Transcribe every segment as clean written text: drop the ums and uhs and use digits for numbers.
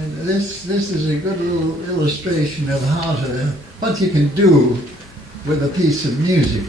And this is a good little illustration of what you can do with a piece of music.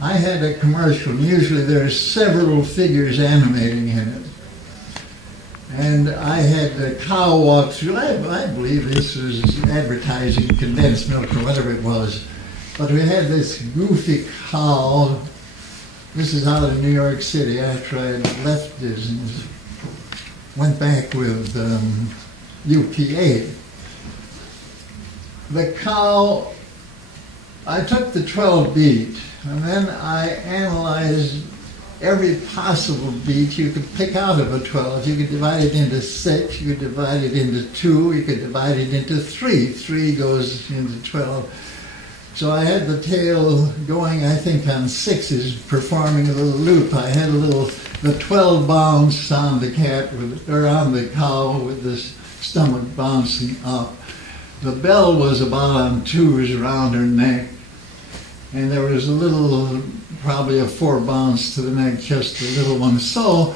I had a commercial, and usually there's several figures animating in it. And I had a cow walk through. I believe this was advertising condensed milk or whatever it was. But we had this goofy cow. This is out of New York City after I had left Disney. Went back with UPA. The cow, I took the 12 beat, and then I analyzed every possible beat you could pick out of a 12. You could divide it into 6, you could divide it into 2, you could divide it into 3. 3 goes into 12. So I had the tail going, I think, on 6s, performing a little loop. I had the 12 bounce on the on the cow with the stomach bouncing up. The bell was about on 2s around her neck. And there was a little, probably a 4 bounce to the neck, just a little one. So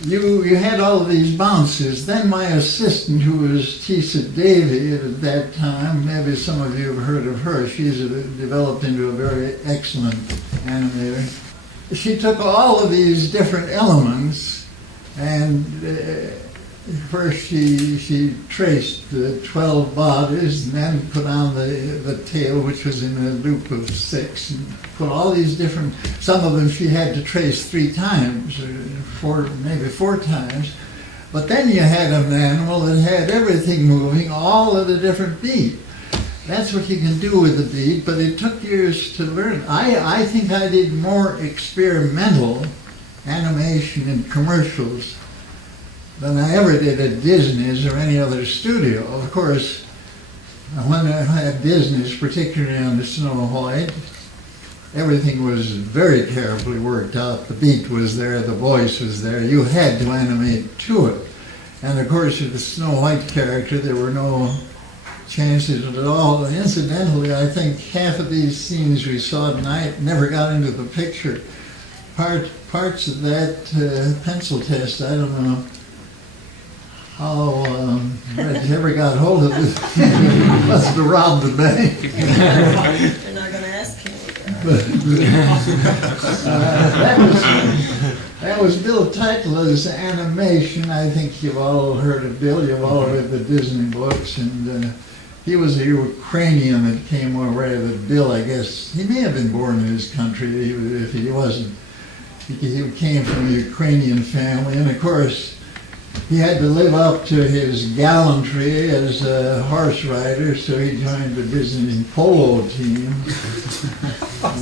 you had all of these bounces. Then my assistant, who was Tisa Davy at that time, maybe some of you have heard of her, she's developed into a very excellent animator. She took all of these different elements and first she traced the 12 bodies and then put on the tail, which was in a loop of 6, and put all these different, some of them she had to trace 3 times, or maybe 4 times. But then you had an animal that had everything moving, all of the different beat. That's what you can do with the beat, but it took years to learn. I think I did more experimental animation in commercials than I ever did at Disney's or any other studio. Of course, when I had Disney's, particularly on the Snow White, everything was very carefully worked out. The beat was there, the voice was there. You had to animate to it. And of course, with the Snow White character, there were no chances at all. And incidentally, I think half of these scenes we saw tonight never got into the picture. Parts of that pencil test, I don't know how Reggie ever got hold of it. Must have robbed the bank. They're not going to ask him. That was Bill Title's animation. I think you've all heard of Bill. You've all read the Disney books, and he was a Ukrainian that came over. That Bill, I guess, he may have been born in his country. If he wasn't, he came from a Ukrainian family, and of course, he had to live up to his gallantry as a horse rider, so he joined the Disney polo team.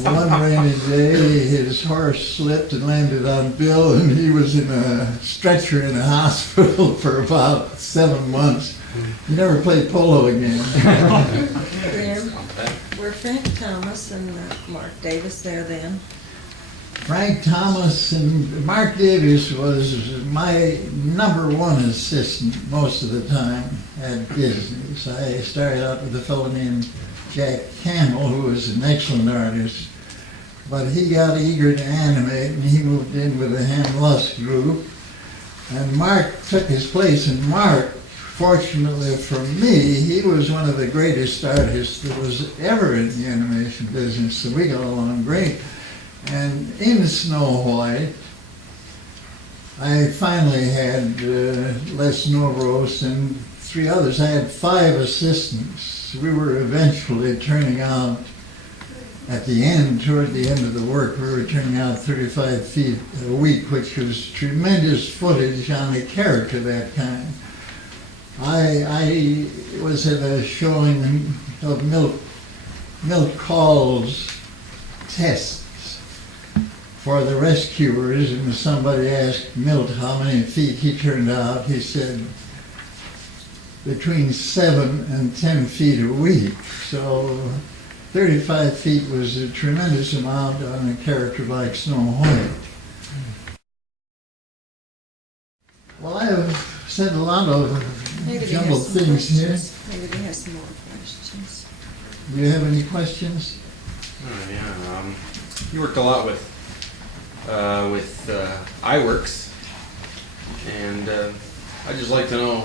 One rainy day, his horse slipped and landed on Bill, and he was in a stretcher in a hospital for about 7 months. He never played polo again. Were Frank Thomas and Mark Davis there then? Frank Thomas and Mark Davis was my #1 assistant most of the time at Disney. So I started out with a fellow named Jack Campbell, who was an excellent artist, but he got eager to animate and he moved in with the Ham Lusk group, and Mark took his place. And Mark, fortunately for me, he was one of the greatest artists that was ever in the animation business, so we got along great. And in Snow White, I finally had Les Novros and 3 others. I had 5 assistants. We were eventually turning out, at the end, toward the end of the work, we were turning out 35 feet a week, which was tremendous footage on a character that kind. I was at a showing of Milt Call's tests for the rescuers, and somebody asked Milt how many feet he turned out. He said between 7 and 10 feet a week. So 35 feet was a tremendous amount on a character like Snow White. Well, I have said a lot of jumbled things here. Maybe they have some more questions. Do you have any questions? Oh, yeah. You worked a lot with iWorks, and I'd just like to know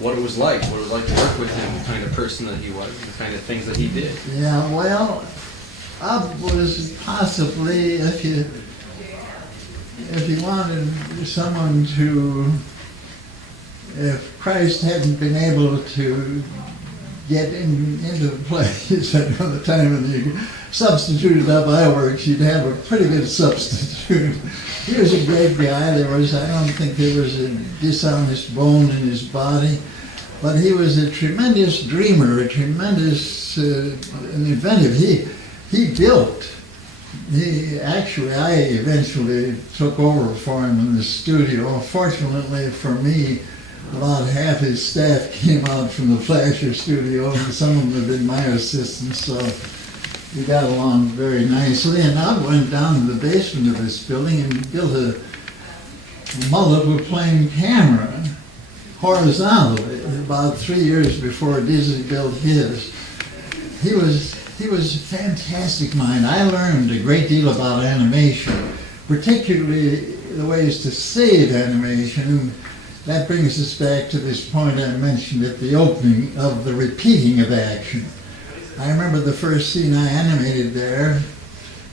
what it was like to work with him, the kind of person that he was, the kind of things that he did. Yeah, well, Ub was possibly, if you wanted someone to, if Christ hadn't been able to get into the place at the time when you substituted up iWorks, you'd have a pretty good substitute. He was a great guy. I don't think there was a dishonest bone in his body, but he was a tremendous dreamer, a tremendous and inventive. He built. I eventually took over for him in the studio. Fortunately for me, about half his staff came out from the Flasher studio, and some of them have been my assistants, so we got along very nicely. And I went down to the basement of this building and built a multiple-plane camera horizontally about 3 years before Disney built his. He was a fantastic mind. I learned a great deal about animation, particularly the ways to save animation. That brings us back to this point I mentioned at the opening of the repeating of action. I remember the first scene I animated there.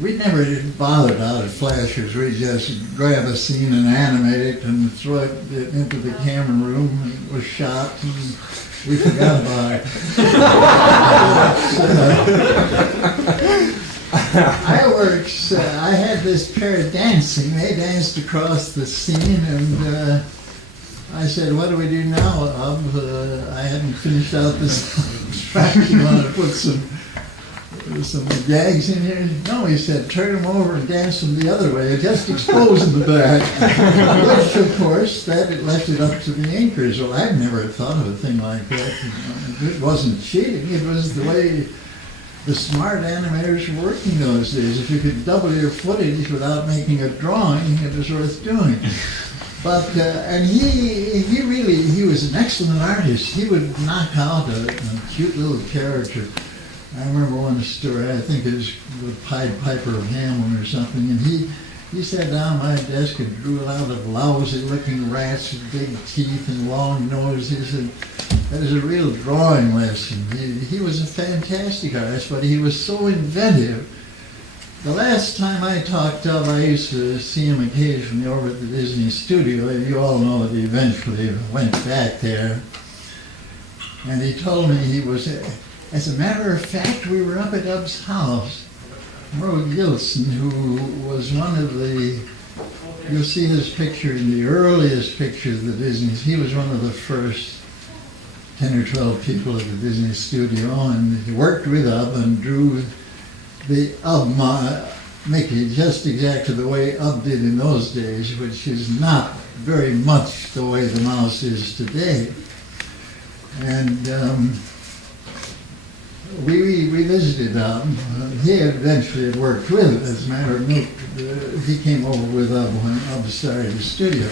We never bothered out at Flashers. We just grab a scene and animate it and throw it into the camera room, and it was shot, and we forgot about it. iWorks, I had this pair dancing. They danced across the scene, and I said, "What do we do now, Ub? I hadn't finished out this track. You want to put some gags in here?" "No," he said, "turn them over and dance them the other way, just exposing the back." Which, of course, that it left it up to the inkers. Well, I'd never thought of a thing like that. It wasn't cheating. It was the way the smart animators were working those days. If you could double your footage without making a drawing, it was worth doing. But, and he was an excellent artist. He would knock out a cute little character. I remember one story, I think it was the Pied Piper of Hamelin or something, and he sat down at my desk and drew a lot of lousy-looking rats with big teeth and long noses, and that is a real drawing lesson. He was a fantastic artist, but he was so inventive. The last time I talked to him, I used to see him occasionally over at the Disney studio. You all know that he eventually went back there. And he told me he was, as a matter of fact, we were up at Ub's house. Merle Gilson, who was one of the, you'll see his picture in the earliest pictures of the Disney's. He was one of the first 10 or 12 people at the Disney studio, and he worked with Ub and drew the Ub Mickey just exactly the way Ub did in those days, which is not very much the way the mouse is today. And we visited Ub. He eventually had worked with it. As a matter of fact, he came over with Ub when Ub started the studio.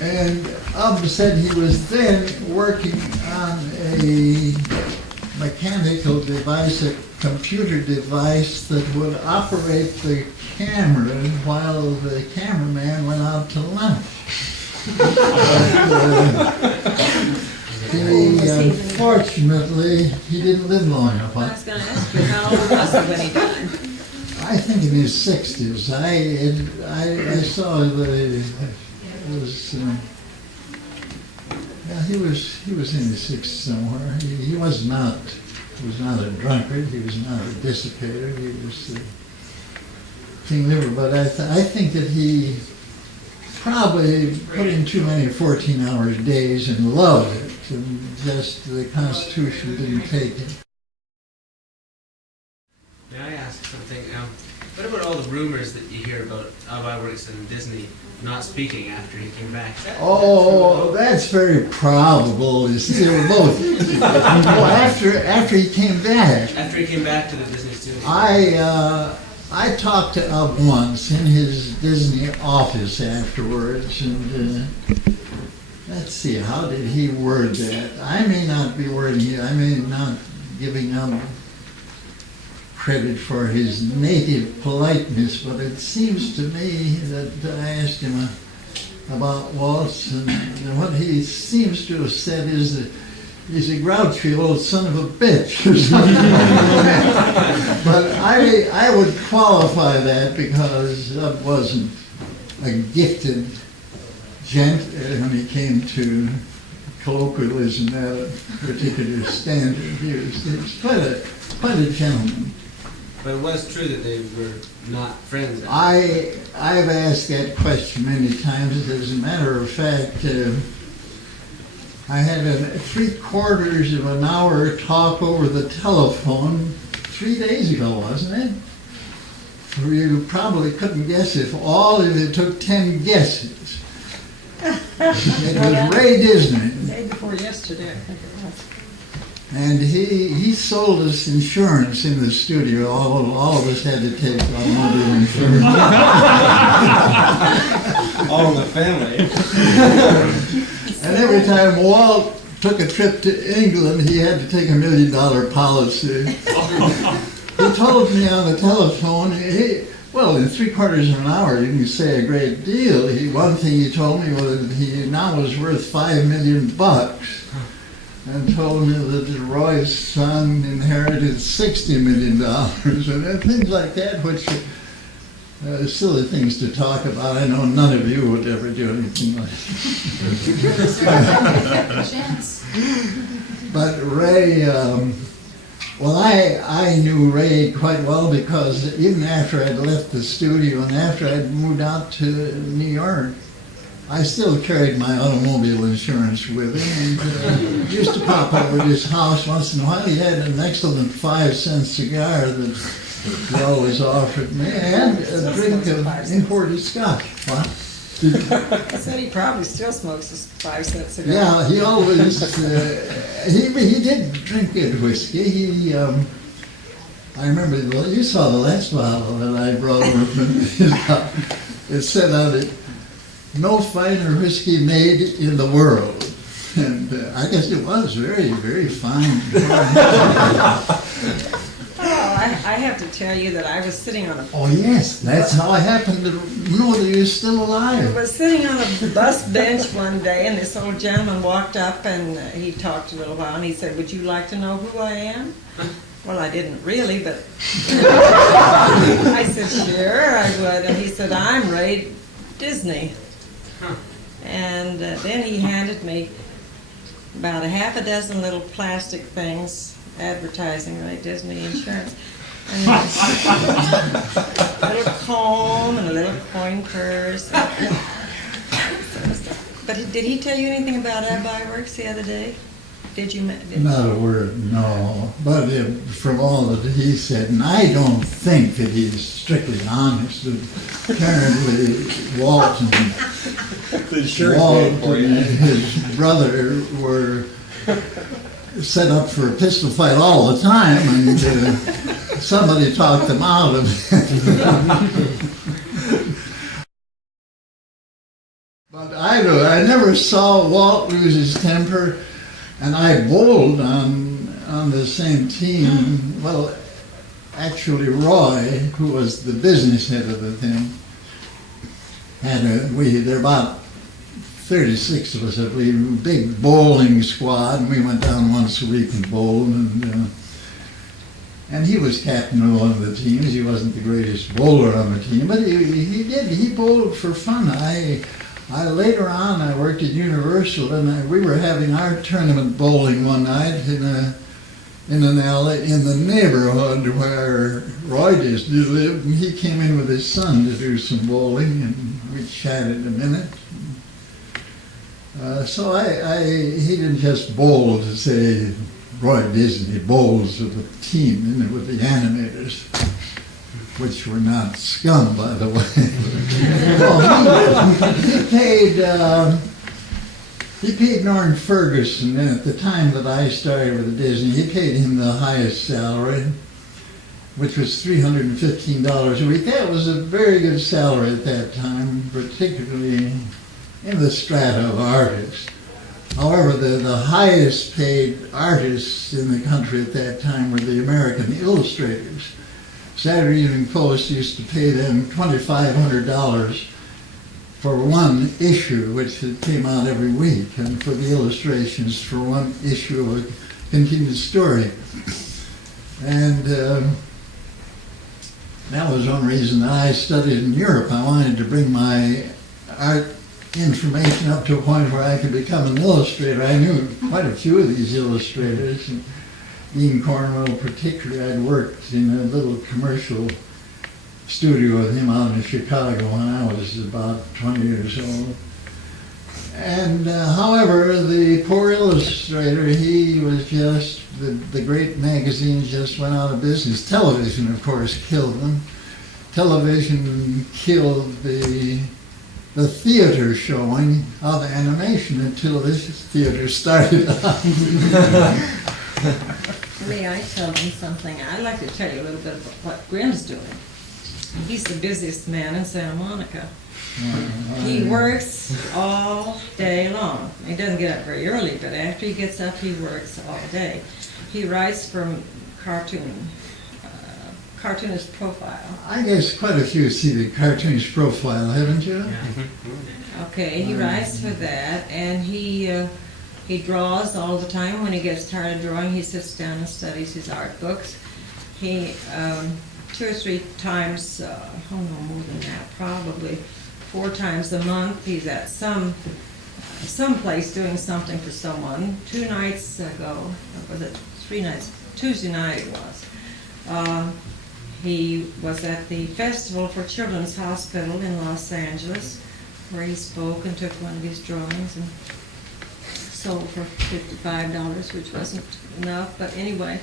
And Ub said he was then working on a mechanical device, a computer device that would operate the camera while the cameraman went out to lunch. Unfortunately, he didn't live long enough. I was going to ask you, how old was he when he died? I think in his 60s. I saw that it was. Yeah, he was in his 60s somewhere. He was not a drunkard. He was not a dissipator. He was a king liver. But I think that he probably put in too many 14-hour days and loved it, and just the Constitution didn't take it. May I ask something? What about all the rumors that you hear about iWorks and Disney not speaking after he came back? Oh, that's very probable. You see, they were both. Well, after he came back. After he came back to the Disney studio. I talked to Ub once in his Disney office afterwards, and let's see, how did he word that? I may not be wording it. I may not giving Ub credit for his native politeness, but it seems to me that I asked him, about Waltz, and what he seems to have said is that he's a grouchy old son of a bitch or something. But I would qualify that because I wasn't a gifted gent when he came to colloquialism at a particular standard. He was quite a gentleman. But it was true that they were not friends. I've asked that question many times. As a matter of fact, I had a 3/4 of an hour talk over the telephone 3 days ago, wasn't it? You probably couldn't guess if all of it took 10 guesses. It was Ray Disney. The day before yesterday, I think it was. And he sold us insurance in the studio. All of us had to take automobile insurance. All in the family. And every time Walt took a trip to England, he had to take $1 million policy. He told me on the telephone, well, in 3/4 of an hour, you can say a great deal. One thing he told me was that he now was worth $5 million, and told me that Roy's son inherited $60 million, and things like that, which are silly things to talk about. I know none of you would ever do anything like that. But Ray, well, I knew Ray quite well because even after I'd left the studio and after I'd moved out to New York, I still carried my automobile insurance with him, and used to pop over to his house once in a while. He had an excellent 5-cent cigar that he always offered me, and a drink of imported scotch. What? I said he probably still smokes a 5-cent cigar. Yeah, he always, he did drink good whiskey. I remember, you saw the last bottle that I brought over from his house. It said on it, "No finer whiskey made in the world." And I guess it was very, very fine. Oh, I have to tell you that I was sitting on a Oh yes, that's how I happened to know that he was still I alive. was sitting on a bus bench one day, and this old gentleman walked up, and he talked a little while, and he said, "Would you like to know who I am?" Well, I didn't really, but I said, "Sure, I would." And he said, "I'm Ray Disney." And then he handed me about a half a dozen little plastic things advertising Ray Disney Insurance. And a little comb and a little coin purse. But did he tell you anything about Abby Works the other day? Did you? Not a word, no. But from all that he said, and I don't think that he's strictly honest. Apparently, Walt and his brother were set up for a pistol fight all the time, and somebody talked them out of it. But I never saw Walt lose his temper, and I bowled on the same team. Well, actually, Roy, who was the business head of the thing, there were about 36 of us, a big bowling squad, and we went down once a week and bowled, and he was captain of one of the teams. He wasn't the greatest bowler on the team, but he bowled for fun. Later on, I worked at Universal, and we were having our tournament bowling one night in an alley in the neighborhood where Roy Disney lived, and he came in with his son to do some bowling, and we chatted a minute. So he didn't just bowl to say Roy Disney bowls with the team, with the animators, which were not scum, by the way. He paid Norton Ferguson, and at the time that I started with Disney, he paid him the highest salary, which was $315 a week. That was a very good salary at that time, particularly in the strata of artists. However, the highest paid artists in the country at that time were the American illustrators. Saturday Evening Post used to pay them $2,500 for one issue, which came out every week, and for the illustrations for one issue of a continued story. And that was one reason that I studied in Europe. I wanted to bring my art information up to a point where I could become an illustrator. I knew quite a few of these illustrators. And Ian Cornwell particularly, I'd worked in a little commercial studio with him out in Chicago when I was about 20 years old. And however, the poor illustrator, he was just, the great magazines just went out of business. Television, of course, killed them. Television killed the theater showing of animation until this theater started up. May I tell them something? I'd like to tell you a little bit about what Grim's doing. He's the busiest man in Santa Monica. He works all day long. He doesn't get up very early, but after he gets up, he works all day. He writes for Cartoonist Profile. I guess quite a few see the Cartoonist Profile, haven't you? Yeah. Okay, he writes for that, and he draws all the time. When he gets tired of drawing, he sits down and studies his art books. He 2 or 3 times, oh no, more than that, probably 4 times a month, he's at some place doing something for someone. 2 nights ago, or was it 3 nights? Tuesday night it was. He was at the Festival for Children's Hospital in Los Angeles, where he spoke and took one of his drawings and sold for $55, which wasn't enough, but anyway.